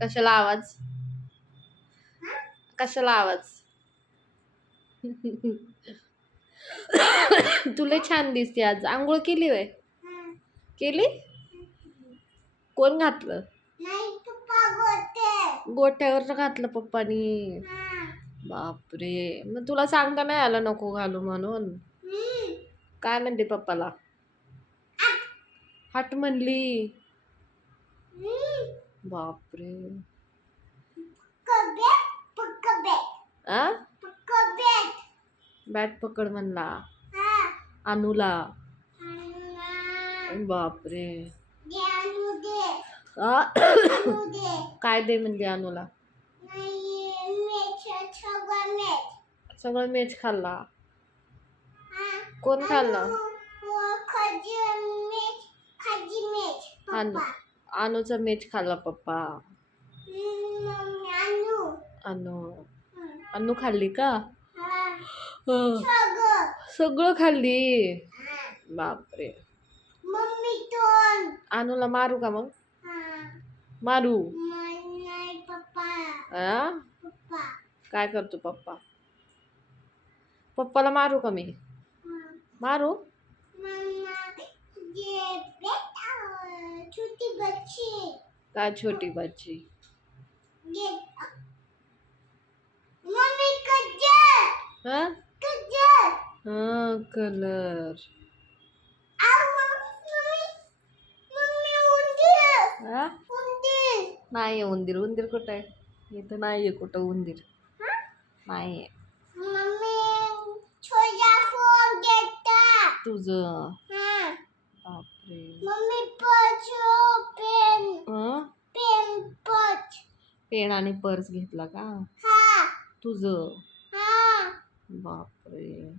कशाला आवाज? कशाला आवाज? तुला छान दिसते आज. आंघोळ केली वय केली? कोण घातलं? गोठ्यावर घातलं पप्पानी. बापरे. मग तुला सांगता नाही आलं नको घालू म्हणून? काय म्हणते पप्पाला? हट म्हणली. बापरे. आ? बॅट पकड म्हणला. अनुला. बापरे? काय दे म्हणजे अनुला? सगळं मेच. खाल्ला. कोण खाल्लं? अनुचा मेच खाल्ला पप्पा अनु अनु खाल्ली का हं. सगळं खाल्ली बापरे अनुला मारू का मग मारू काय करतो पप्पा पप्पाला मारू का मी मारू काय छोटी बच्ची? ये मम्मी कजर हा? कजर हा कलर. हा? नाही उंदीर उंदीर कुठं? आहे इथं नाही आहे कुठं उंदीर. नाही आहे तुझं? बापरे. मम्मी पचो पेन. हं? पेन आणि पर्स घेतला का? हा. तुझं? हा. बापरे.